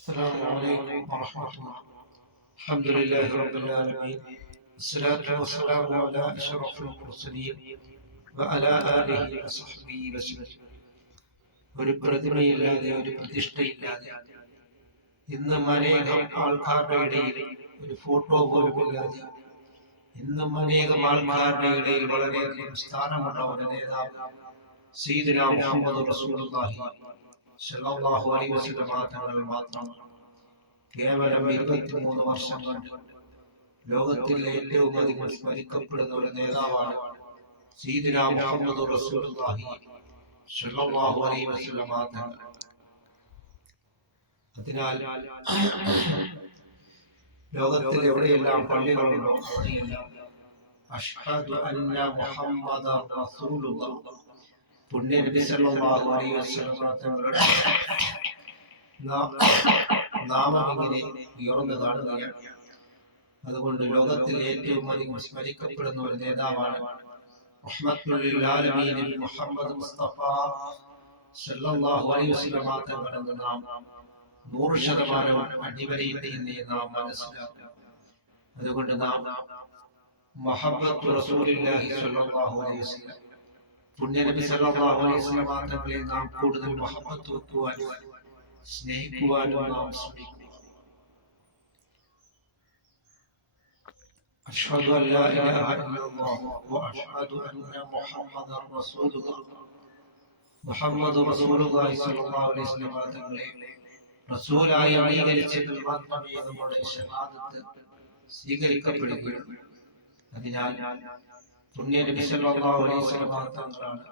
السلام عليكم ورحمة الله. الحمد لله رب العالمين، والصلاة والسلام على أشرف المرسلين وعلى آله وصحبه وسلم. ഒരു പ്രതിമയില്ലാതെ ഒരു പ്രതിഷ്ഠയില്ലാതെ ഇന്നും അനേകം ആൾക്കാരുടെ ഇടയിൽ ഒരു ഫോട്ടോ പോലുമില്ലാതെ ഇന്നും അനേകം ആൾക്കാരുടെ ഇടയിൽ വളരെയധികം സ്ഥാനമുള്ള ഒരു നേതാവ് സയ്യിദുനാ മുഹമ്മദ് റസൂലുള്ളാഹി സ്വല്ലല്ലാഹു അലൈഹി വസല്ലം തങ്ങൾ മാത്രമാണ്. കേവലം 23 വർഷം കൊണ്ട് ലോകത്തിൽ ഏറ്റവും അധികം സ്മരിക്കപ്പെടുന്ന ഒരു നേതാവാണ് സയ്യിദുനാ മുഹമ്മദ് റസൂലുള്ളാഹി സ്വല്ലല്ലാഹു അലൈഹി വസല്ലം തങ്ങൾ. അതിനാൽ ലോകത്തിൽ എവിടെയെല്ലാം പള്ളികളുണ്ടോ അവിടെയെല്ലാം അഷ്ഹദു അന്ന മുഹമ്മദൻ റസൂലുള്ളാഹ് പുണ്യ നബി സല്ലല്ലാഹു അലൈഹി വസല്ലം തങ്ങളുടെ നാമം ഇങ്ങനെ ഉയർന്നു കാണുകയാണ്. അതുകൊണ്ട് ലോകത്തിൽ ഏറ്റവും അധികം സ്മരിക്കപ്പെടുന്ന ഒരു നേതാവാണ് റഹ്മത്തുൽ ലിൽ ആലമീൻ മുഹമ്മദ് മുസ്തഫ സല്ലല്ലാഹു അലൈഹി വസല്ലം തങ്ങൾ എന്ന നാം 100% അടിവരയിട്ട് എന്ന് നാം മനസ്സിലാക്കുക. അതുകൊണ്ട് നാം മുഹബ്ബത്തു റസൂലില്ലാഹി സ്വല്ലല്ലാഹു അലൈഹി വസല്ലം പുണ്യ നബി സല്ലല്ലാഹു അലൈഹി വസല്ലം തങ്ങളെ നാം കൂടുതൽ മുഹബ്ബത്ത് വെക്കുവാനും സ്നേഹിക്കുവാനും നാം ശ്രമിക്കുക. അഷ്ഹദു അൻ ലാ ഇലാഹ ഇല്ലല്ലാഹ് വഅഷ്ഹദു അന്ന മുഹമ്മദൻ റസൂലുള്ളാഹ് മുഹമ്മദ് റസൂലുള്ളാഹി സ്വല്ലല്ലാഹു അലൈഹി വസല്ലം തങ്ങളെ റസൂലായി അംഗീകരിച്ചതിൽ മാത്രമേ നമ്മുടെ ഷഹാദത്ത് സ്വീകരിക്കപ്പെടുകയുള്ളൂ. അതിനാൽ പുണ്യ നബി സല്ലല്ലാഹു അലൈഹി വസല്ലം തങ്ങളാണ്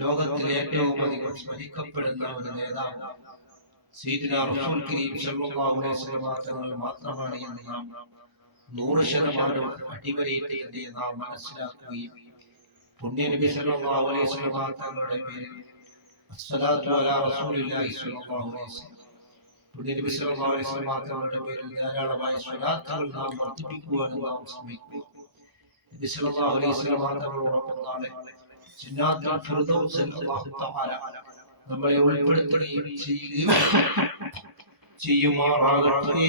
ലോകത്തിൽ ഏറ്റവും അധികം സ്മരിക്കപ്പെടുന്ന ഒരു നേതാവ്. സയ്യിദുനാ റസൂൽ കരീം സല്ലല്ലാഹു അലൈഹി വസല്ലം തങ്ങൾ മാത്രമാണ് എന്ന് നാം 100% അടിവരയിട്ട് എന്ന് നാം മനസ്സിലാക്കുകയും പുണ്യ നബി സല്ലല്ലാഹു അലൈഹി വസല്ലം തങ്ങളുടെ പേരിൽ അസ്സലാത്തു അലാ റസൂലില്ലാഹി സ്വല്ലല്ലാഹു അലൈഹി വസല്ലം പുണ്യ നബി സല്ലല്ലാഹു അലൈഹി വസല്ലം തങ്ങളുടെ പേരിൽ ധാരാളമായി സ്വലാത്തുകൾ നാം വർദ്ധിപ്പിക്കുവാൻ നാം ശ്രമിക്കുക. നബി സല്ലല്ലാഹു അലൈഹി വസല്ലം തങ്ങളോടൊപ്പം നാളെ ജന്നാത്തുൽ ഫിർദൗസിൽ അല്ലാഹു തആല നമ്മളെ ഉൾപ്പെടുത്തുകയും ചെയ്യുമാറാകട്ടെ.